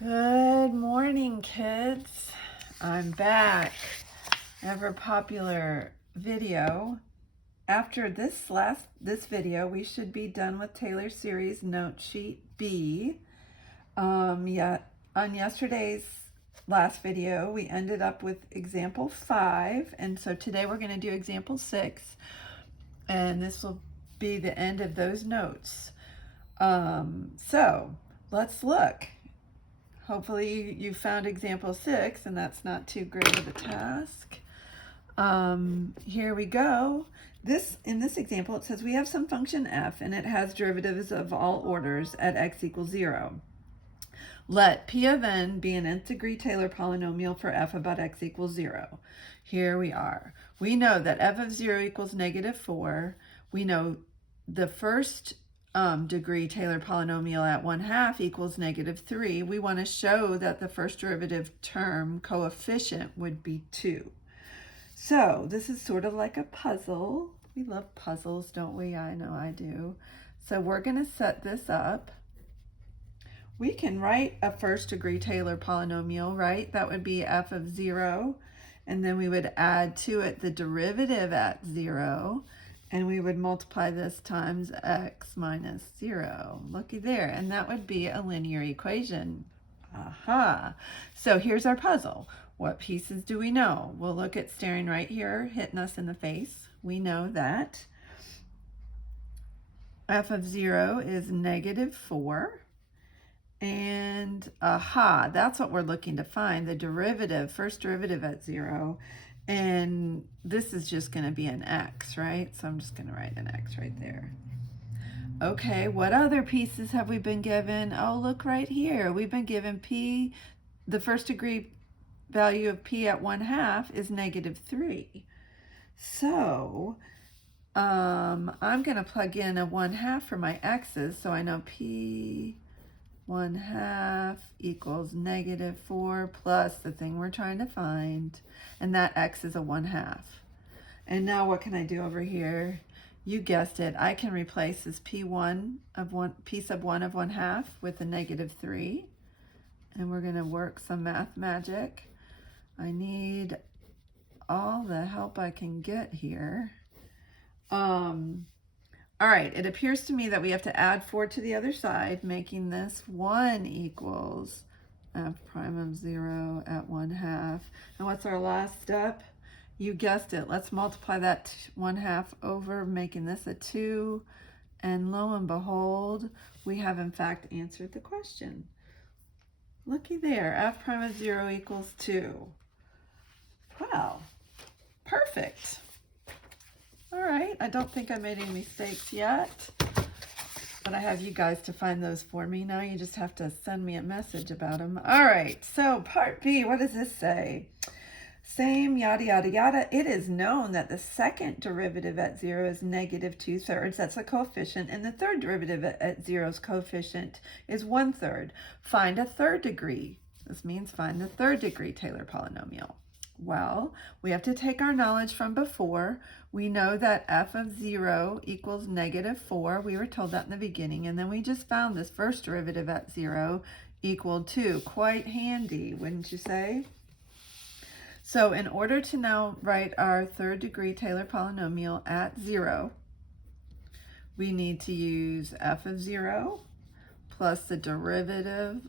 Good morning, kids. I'm back. Ever popular video. After this video, we should be done with Taylor Series Note Sheet B. On yesterday's last video, we ended up with example 5, and so today we're going to do example 6, and this will be the end of those notes. So let's look. Hopefully you found example 6, and that's not too great of a task. Here we go. In this example, it says we have some function f, and it has derivatives of all orders at x equals 0. Let p of n be an nth degree Taylor polynomial for f about x equals 0. Here we are. We know that f of 0 equals -4. We know the first degree Taylor polynomial at 1/2 equals -3. We want to show that the first derivative term coefficient would be 2. So this is sort of like a puzzle. We love puzzles, don't we? I know I do. So we're going to set this up. We can write a first degree Taylor polynomial, right? That would be f of 0, and then we would add to it the derivative at 0, and we would multiply this times x minus 0. Looky there, and that would be a linear equation. Aha! So here's our puzzle. What pieces do we know? We'll look at staring right here, hitting us in the face. We know that f of 0 is -4. And aha, that's what we're looking to find, the derivative, first derivative at 0. And this is just going to be an x, right? So I'm just going to write an x right there. Okay, what other pieces have we been given? Oh, look right here. We've been given p, the first degree value of p at 1/2 is -3. So I'm going to plug in a 1/2 for my x's, so I know p 1/2 equals -4 plus the thing we're trying to find, and that x is a 1/2. And now what can I do over here? You guessed it, I can replace this p sub 1 of 1/2 with a -3, and we're going to work some math magic. I need all the help I can get here. All right, it appears to me that we have to add 4 to the other side, making this 1 equals f prime of 0 at 1/2. And what's our last step? You guessed it. Let's multiply that 1/2 over, making this a 2. And lo and behold, we have in fact answered the question. Looky there, f prime of 0 equals 2. Wow, perfect. All right, I don't think I made any mistakes yet, but I have you guys to find those for me. Now you just have to send me a message about them. All right, so part B, what does this say? Same yada, yada, yada. It is known that the second derivative at 0 is -2/3. That's a coefficient. And the third derivative at 0's coefficient is 1/3. Find a third degree. This means find the third degree Taylor polynomial. Well, we have to take our knowledge from before. We know that f of 0 equals -4. We were told that in the beginning. And then we just found this first derivative at 0 equaled 2. Quite handy, wouldn't you say? So in order to now write our third degree Taylor polynomial at 0, we need to use f of 0 plus the derivative,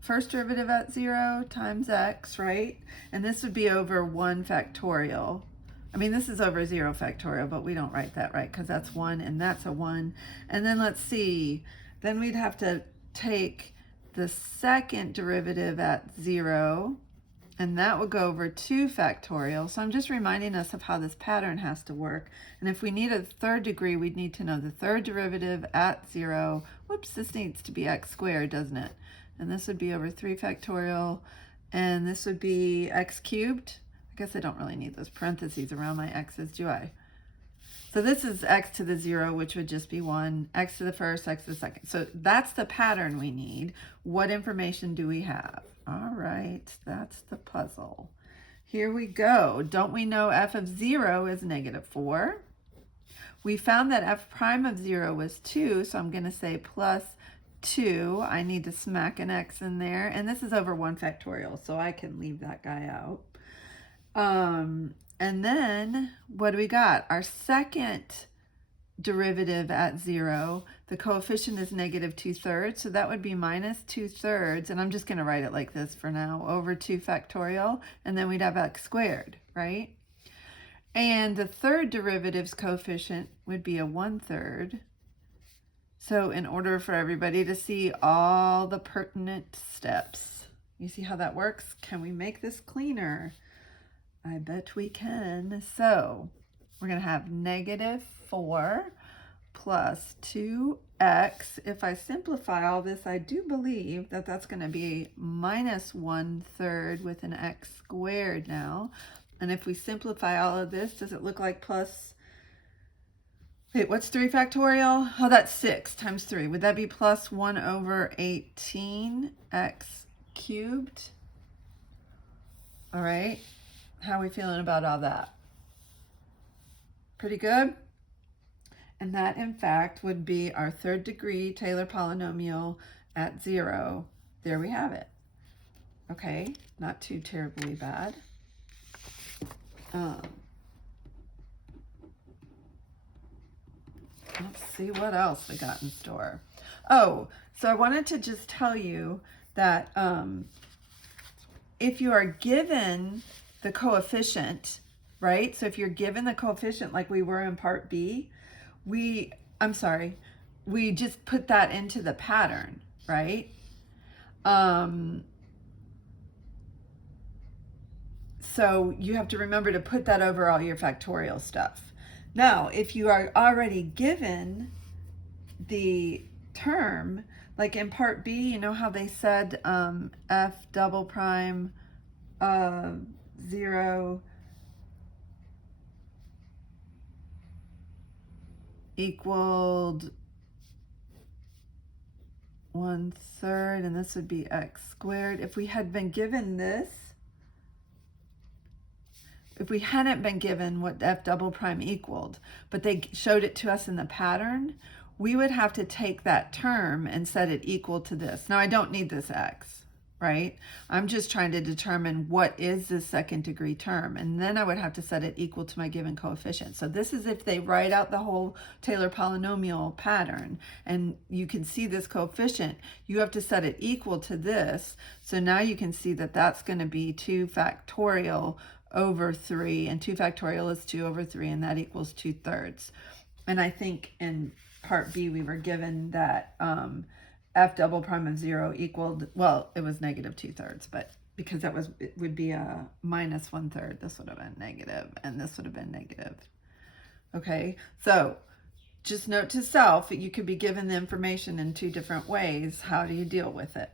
first derivative at 0 times x, right? And this would be over 1 factorial. I mean, this is over 0 factorial, but we don't write that, right? Because that's 1 and that's a 1. And then let's see, then we'd have to take the second derivative at 0, and that would go over 2 factorial. So I'm just reminding us of how this pattern has to work. And if we need a third degree, we'd need to know the third derivative at 0. Whoops, this needs to be x squared, doesn't it? And this would be over 3 factorial, and this would be x cubed. I guess I don't really need those parentheses around my x's, do I? So this is x to the 0, which would just be 1, x to the first, x to the second. So that's the pattern we need. What information do we have? All right, that's the puzzle. Here we go. Don't we know f of 0 is -4? We found that f prime of 0 was 2, so I'm going to say plus 2. I need to smack an x in there. And this is over 1 factorial, so I can leave that guy out. And then what do we got? Our second derivative at 0, the coefficient is negative 2/3, so that would be minus 2/3, and I'm just going to write it like this for now, over 2 factorial, and then we'd have x squared, right? And the third derivative's coefficient would be a 1/3. So in order for everybody to see all the pertinent steps, you see how that works? Can we make this cleaner? I bet we can. So we're going to have negative 4 plus 2x. If I simplify all this, I do believe that that's going to be minus 1/3 with an x squared now. And if we simplify all of this, does it look like plus, wait, what's 3 factorial? Oh, that's 6 times 3. Would that be plus 1 over 18 x cubed? All right. How are we feeling about all that? Pretty good? And that, in fact, would be our third degree Taylor polynomial at 0. There we have it. Okay, not too terribly bad. Let's see what else we got in store. Oh, so I wanted to just tell you that if you are given the coefficient, right? So if you're given the coefficient like we were in part B, we just put that into the pattern, right? So you have to remember to put that over all your factorial stuff. Now, if you are already given the term, like in part B, you know how they said f double prime 0 equaled 1/3, and this would be x squared. If we had been given this, if we hadn't been given what f double prime equaled, but they showed it to us in the pattern, we would have to take that term and set it equal to this. Now, I don't need this x, right? I'm just trying to determine what is the second degree term, and then I would have to set it equal to my given coefficient. So this is if they write out the whole Taylor polynomial pattern, and you can see this coefficient, you have to set it equal to this. So now you can see that that's going to be 2 factorial over 3, and 2 factorial is 2 over 3, and that equals 2/3. And I think in part B we were given that f double prime of 0 equaled, well, it was negative 2/3, but because it would be a minus 1/3, this would have been negative, and this would have been negative. Okay, so just note to self that you could be given the information in 2 different ways. How do you deal with it?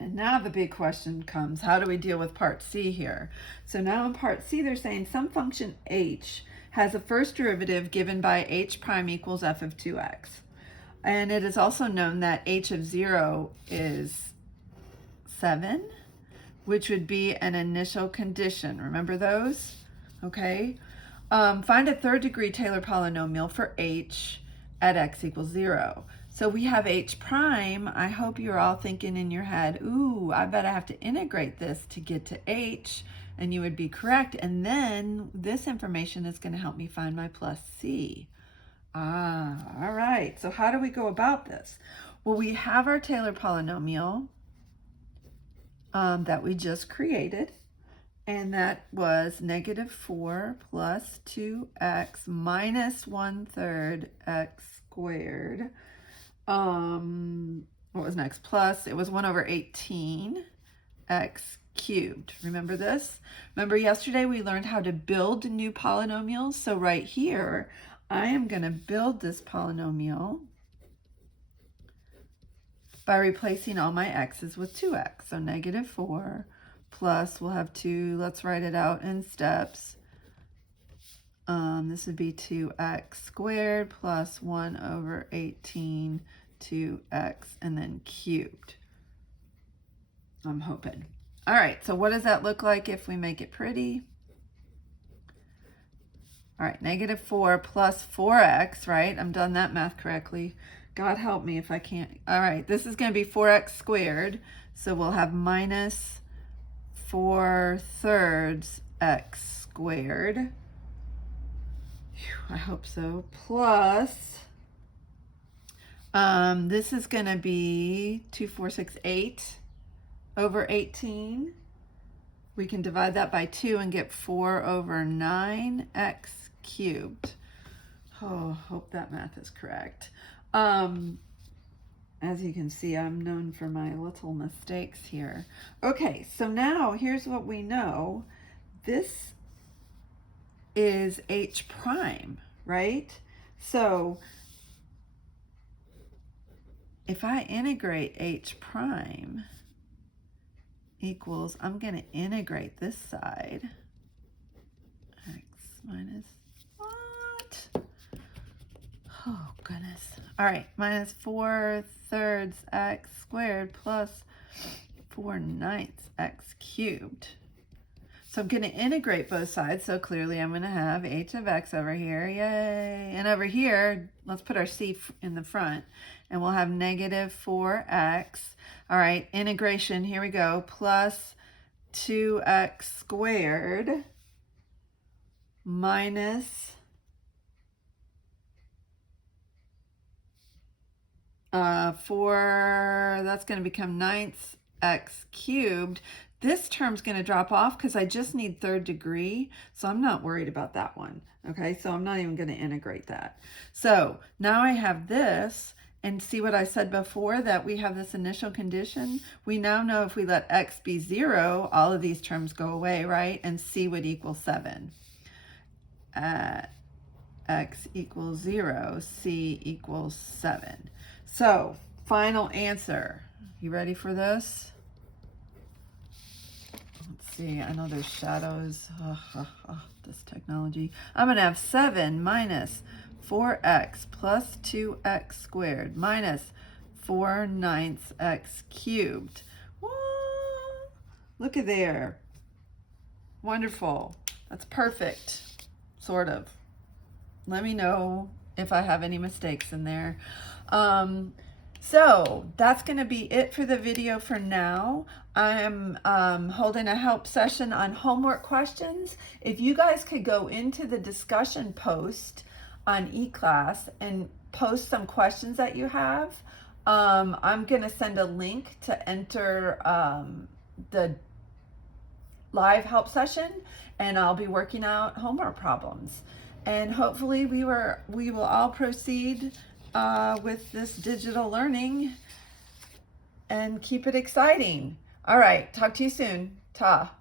And now the big question comes, how do we deal with part C here? So now in part C, they're saying some function h has a first derivative given by h prime equals f of 2x. And it is also known that h of 0 is 7, which would be an initial condition. Remember those? Okay. Find a third degree Taylor polynomial for h at x equals 0. So we have h prime. I hope you're all thinking in your head, ooh, I bet I have to integrate this to get to h, and you would be correct. And then this information is going to help me find my plus c. All right. So how do we go about this? Well, we have our Taylor polynomial that we just created, and that was negative 4 plus 2x minus 1/3 x squared. What was next? Plus, it was 1 over 18 x cubed. Remember this? Remember yesterday we learned how to build new polynomials? So right here, I am going to build this polynomial by replacing all my x's with 2x. So negative 4 plus, we'll have 2, let's write it out in steps. This would be 2x squared plus 1 over 18, 2x, and then cubed. I'm hoping. All right, so what does that look like if we make it pretty? All right, negative 4 plus 4x, right? I'm done that math correctly. God help me if I can't. All right, this is going to be 4x squared. So we'll have minus 4/3 x squared. Whew, I hope so. Plus, this is going to be 2,468 over 18. We can divide that by 2 and get 4 over 9x cubed. Oh, hope that math is correct. As you can see, I'm known for my little mistakes here. Okay, so now here's what we know. This is h prime, right? So if I integrate h prime equals, I'm going to integrate this side. X minus what? Oh, goodness. All right, minus 4/3 x squared plus 4/9 x cubed. So I'm going to integrate both sides. So clearly I'm going to have h of x over here. Yay. And over here, let's put our c in the front. And we'll have negative 4x. All right, integration, here we go. Plus 2x squared minus 4, that's going to become 9th x cubed. This term's going to drop off because I just need 3rd degree, so I'm not worried about that one. Okay, so I'm not even going to integrate that. So now I have this, and see what I said before, that we have this initial condition. We now know if we let x be 0, all of these terms go away, right? And c would equal 7. X equals 0, c equals 7. So, final answer. You ready for this? Let's see, I know there's shadows. This technology. I'm going to have 7 minus 4x plus 2x squared minus 4/9 x cubed. Whoa, look at there. Wonderful. That's perfect. Sort of. Let me know if I have any mistakes in there. So that's going to be it for the video for now. I'm holding a help session on homework questions. If you guys could go into the discussion post on eClass and post some questions that you have, I'm going to send a link to enter the live help session, and I'll be working out homework problems. And hopefully we will all proceed with this digital learning and keep it exciting. All right, talk to you soon. Ta.